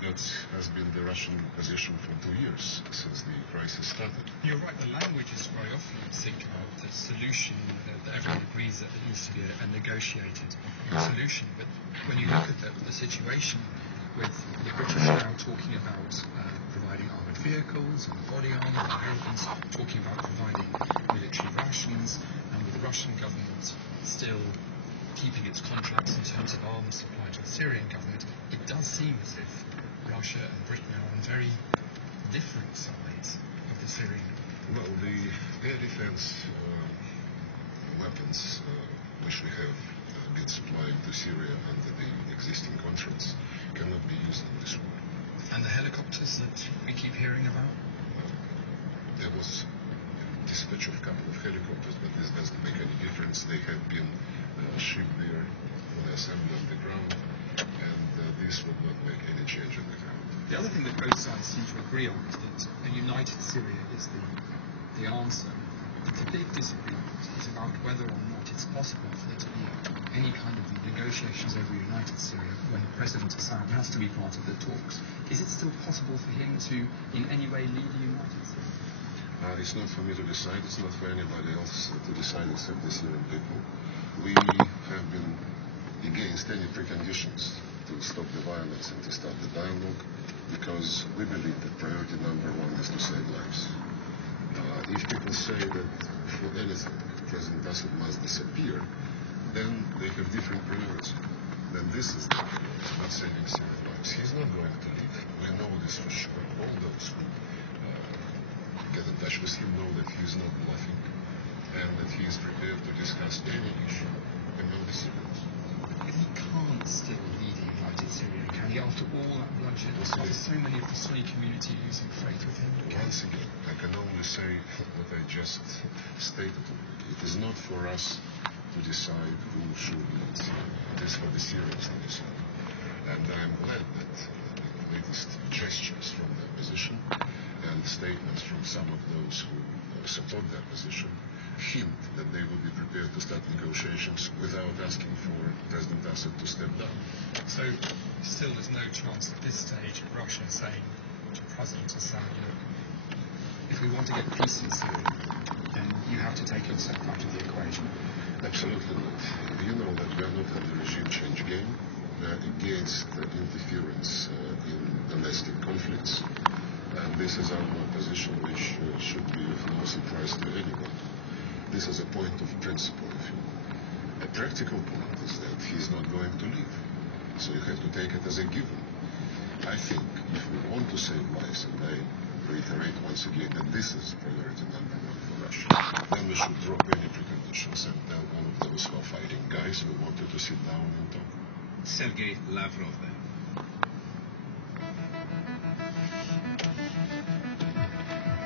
that has been the Russian position for 2 years since the crisis started. You're right, the language is very often you think about the solution, that everyone agrees that there needs to be a negotiated solution. But when you look at the situation with the British now talking about providing armoured vehicles and body armour, the Americans talking about providing military rations, and with the Russian government still keeping its contracts in terms of arms supply to the Syrian government, it does seem as if Russia and Britain are on very different sides of the Syrian. Well, the air defense weapons which we have been supplying to Syria under the existing contracts cannot be used in this war. And the helicopters that we keep hearing about? There was dispatch of a couple of helicopters, but this doesn't make any difference. They have been shipped there for assembly on the ground, and this would not make any change on the ground. The other thing that both sides seem to agree on is that a united Syria is the answer. But the big disagreement is about whether or not it's possible for there to be any kind of negotiations over a united Syria when President Assad has to be part of the talks. Is it still possible for him to in any way lead a united Syria? It's not for me to decide, it's not for anybody else to decide except the Syrian people. We have been against any preconditions to stop the violence and to start the dialogue because we believe that priority number one is to save lives. If people say that for anything President Assad must disappear, then they have different priorities. Then this is not saving Syrian lives. He's not going to leave. We know this for sure. All those who get in touch with him know that he is not bluffing and that he is prepared to discuss any issue among the Syrians. If he can't still lead a united Syria, can he, after all that bloodshed, after so many of the Sunni community losing faith with him? Once again, I can only say what I just stated. It is not for us to decide who should lead. It is for the Syrians to decide. And I am glad that the latest gestures from the opposition and statements from some of those who support their position hint that they would be prepared to start negotiations without asking for President Assad to step down. So still there's no chance at this stage of Russia saying to President Assad, if we want to get peace in Syria, then you have to take yourself out of the equation. Absolutely not. You know that we are not in the regime change game. We are against interference in domestic conflicts. And this is our position, which should be of no surprise to anyone. This is a point of principle, if you will. A practical point is that he's not going to leave. So you have to take it as a given. I think if we want to save lives, and I reiterate once again that this is priority number one for Russia, then we should drop any preconditions and tell all of those who are fighting guys we wanted to sit down and talk. Sergei Lavrov there.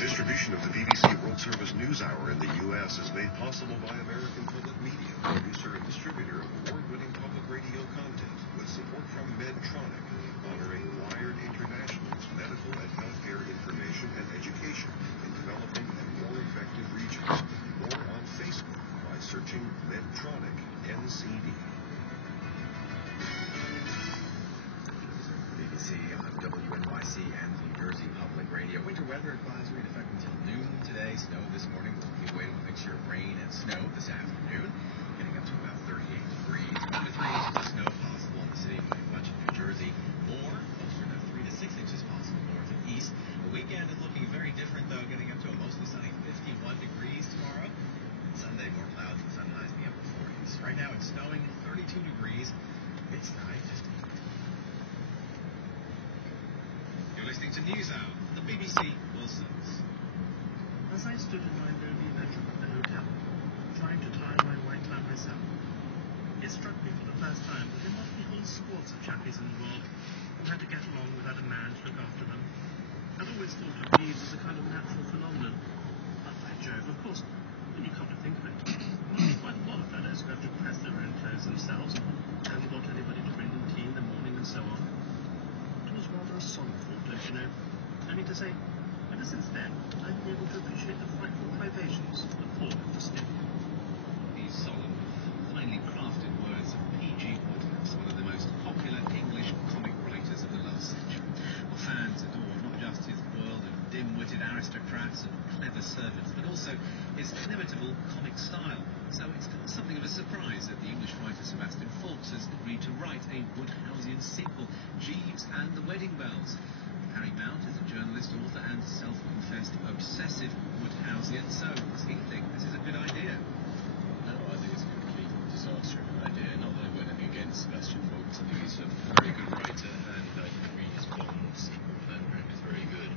Distribution of the BBC World Service News Hour in the U.S. is made possible by American Public Media, producer and distributor of award-winning public radio content, with support from Medtronic, honoring Wired International's medical and healthcare information and education in developing and more effective regions. More on Facebook by searching Medtronic NCD. BBC on WNYC and New Jersey Public Radio. Winter weather advisory in effect until noon today. Snow this morning. We'll give way to a mixture of rain and snow this afternoon. Getting up to about 38 degrees. 1 to 3 inches of snow possible in the city of much of New Jersey. More, closer to 3 to 6 inches possible north and east. The weekend is looking very different, though. Getting up to a mostly sunny 51 degrees tomorrow. And Sunday, more clouds and sunrise in the upper 40s. Right now it's snowing 32 degrees. It's 9:50. You're listening to News Hour, the BBC World Service. As I stood in my lonely bedroom at the hotel, trying to tie my white tie myself, it struck me for the first time that there must be whole squads of chappies in the world who had to get along without a man to look after them. I'd always thought of these as a kind of natural phenomenon. But by Jove, of course, when you come to think of it, there's quite a lot of fellows who have to press their own clothes themselves, haven't got anybody to bring them tea in the morning and so on. It was rather a solemn thought, don't you know? Only to say, ever since then, I've been able to appreciate the frightful privations that fall into skin. These solemn, finely crafted words of P.G. Wodehouse, one of the most popular English comic writers of the last century. aristocrats and clever servants, but also his inimitable comic style. So it's something of a surprise that the English writer Sebastian Faulks has agreed to write a Woodhouseian sequel, Jeeves and the Wedding Bells. Harry Mount is a journalist, author, and self-confessed obsessive Woodhouseian. So does he think this is a good idea? No, I think it's a complete disaster of an idea. Not that I've got anything against Sebastian Faulks. I think he's a very good writer, and I can read his Bonds. All is very good.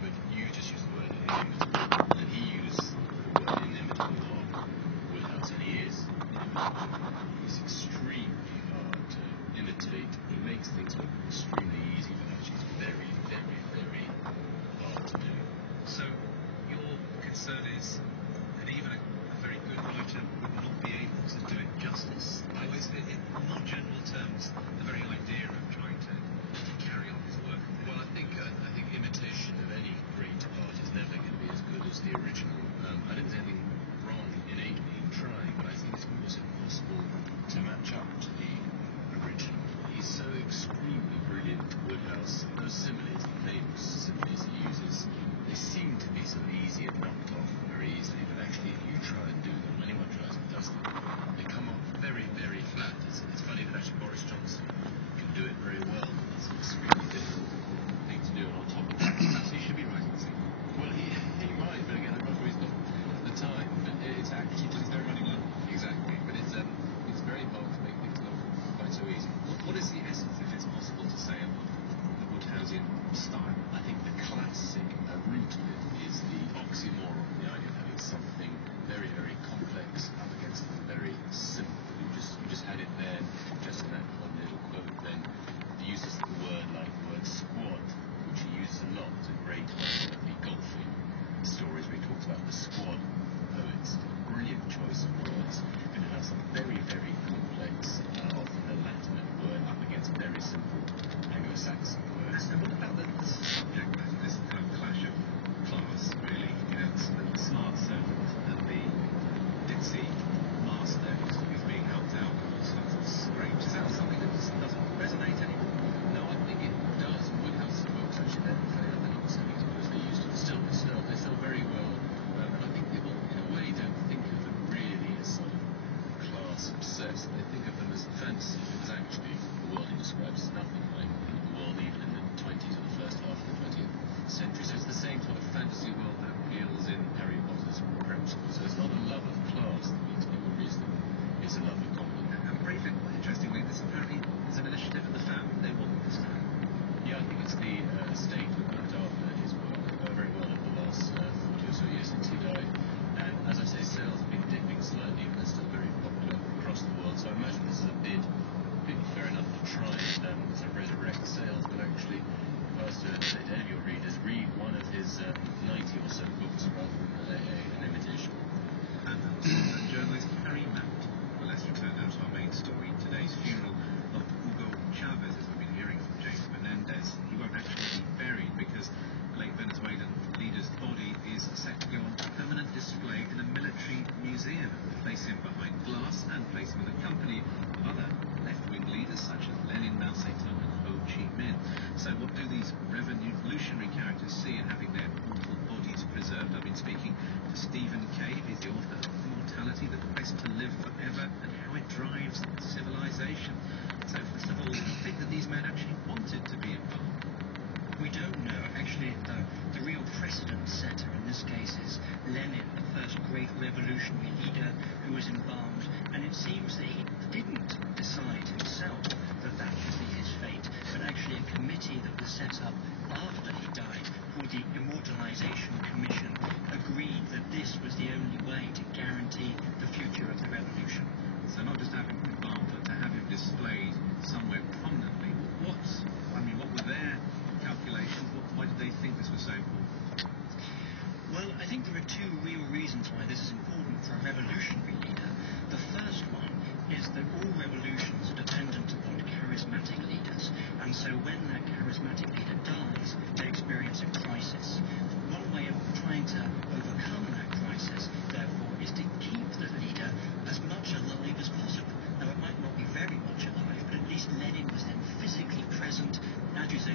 But you just used the word inimitable, and he used the word inimitable of Woodhouse, and he is. He's extremely hard to imitate. He makes things look extremely easy, but actually it's very, very, very hard to do. So your concern is that even a very good writer would not be able to do it justice? I was, in more general terms, the very idea of trying to carry on his work. Well, I think imitation of any great art is never going to be as good as the original. I don't think there's anything wrong innately in trying, but I think it's almost impossible to match up to the original. He's so extremely brilliant, Woodhouse. Those similes, the famous similes he uses, they seem to be so easy and knocked off very easily, but actually if you try and do them, anyone tries and does them, they come off very, very flat. It's funny that actually Boris Johnson can do it very well. It's an extremely difficult thing to do, and on top of that, Perhaps he should be writing a sequel. well, he might, but again, I'm not sure he's got the time. But it's actually He's very running low. exactly, but it's very hard to make things look quite so easy. What is the essence, if it's possible to say, of the Woodhouseian style? I think the classic root of it is the oxymoron, the idea of having something very, very complex up against something very simple. You just had it there, just in that one little quote. Then the uses of the word, like the word squad, which he uses a lot. It's a great one of the golfing stories where he talks about the squad poets. Brilliant choice of words. And it has some very, very complex, often a Latin word up against very simple Anglo-Saxon words. And what about the subject matter, this kind of clash of class, really? You know, the smart servant and the ditzy master who's being helped out with all sorts of scrapes. Is that something that just doesn't resonate anymore? No, I think it does. Woodhouse's books, actually, they're not selling as well as they used to. They sell very well. And I think people, in a way, don't think of them really as sort of class obsessed. They think of them as fantasy, because actually the world he describes is nothing like the world even in the 20s or the first half of the 20th century. So it's the same sort of fantasy world that appeals in Harry Potter's prep school. So it's not a love of class that means people reason. It's a love of comedy. And briefly, interestingly, this apparently is an initiative of the family. They want this to happen. Yeah, I think it's the estate that looked after his work very well over the last 40 or so years since he died. And as I say, sales have been dipping slightly, but they're still very popular across the world. So I imagine this is a bid, completely fair enough, to try and sort of resurrect sales. But actually, if I was to say to any of your readers, read one of his 90 or so books rather than an imitation. And journalist Harry Mount. Well, let's return now to our main story. Today's funeral of Hugo Chavez, as we've been hearing from James Menendez. He won't actually be buried because the late Venezuelan leader's body is set to go on permanent display in a military museum. Place him behind glass and place him in the company of other left-wing leaders such as Lenin, Mao Zedong and Ho Chi Minh. So what do these revolutionary characters see in having their mortal bodies preserved? I've been speaking to Stephen Cave. He's the author of Immortality, the Quest to Live Forever, and how it drives civilization. So first of all, do you think that these men actually wanted to be embalmed? We don't know. Actually, the real precedent setter in this case is Lenin, the first great revolutionary leader who was embalmed. And it seems that he didn't decide himself that that should be his fate, but actually a committee that was set up after he died, called the Immortalization Commission, agreed that this was the only way to guarantee the future of the revolution. So not just have him embalmed, but to have him displayed somewhere prominently. What were their calculations? Why did they think this was so important? Well, I think there are two real reasons why this is important for a revolutionary leader. The first one is that all revolutions are dependent upon charismatic leaders, and so when that charismatic leader dies, they experience a crisis. One way of trying to overcome that crisis, therefore, is to keep the leader as much alive as possible. Now, it might not be very much alive, but at least Lenin was then physically present. As you say,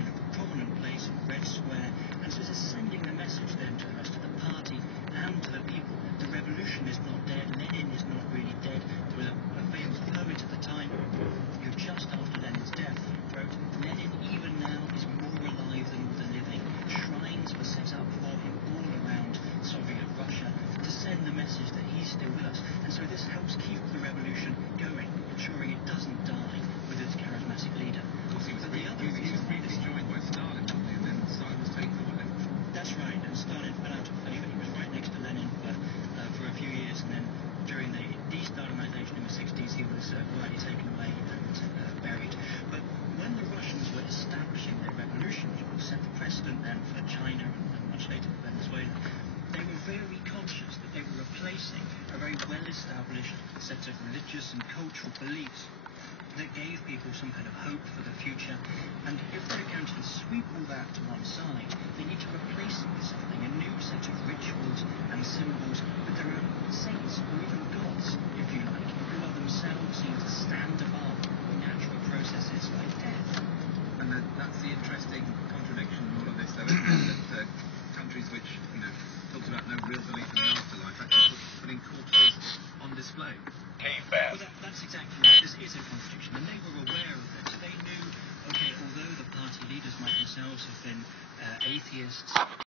very well-established set of religious and cultural beliefs that gave people some kind of hope for the future. And if they're going to sweep all that to one side, they need to replace it with something, a new set of rituals and symbols with their own saints or even gods, if you like, who are themselves seen to stand above natural processes like death. And that's the interesting contradiction in all of this, though, isn't it? That countries which, talked about no real belief in the afterlife actually putting corpses on display. Well, that's exactly right. This is a contradiction, and they were aware of it. They knew, okay, although the party leaders might themselves have been atheists,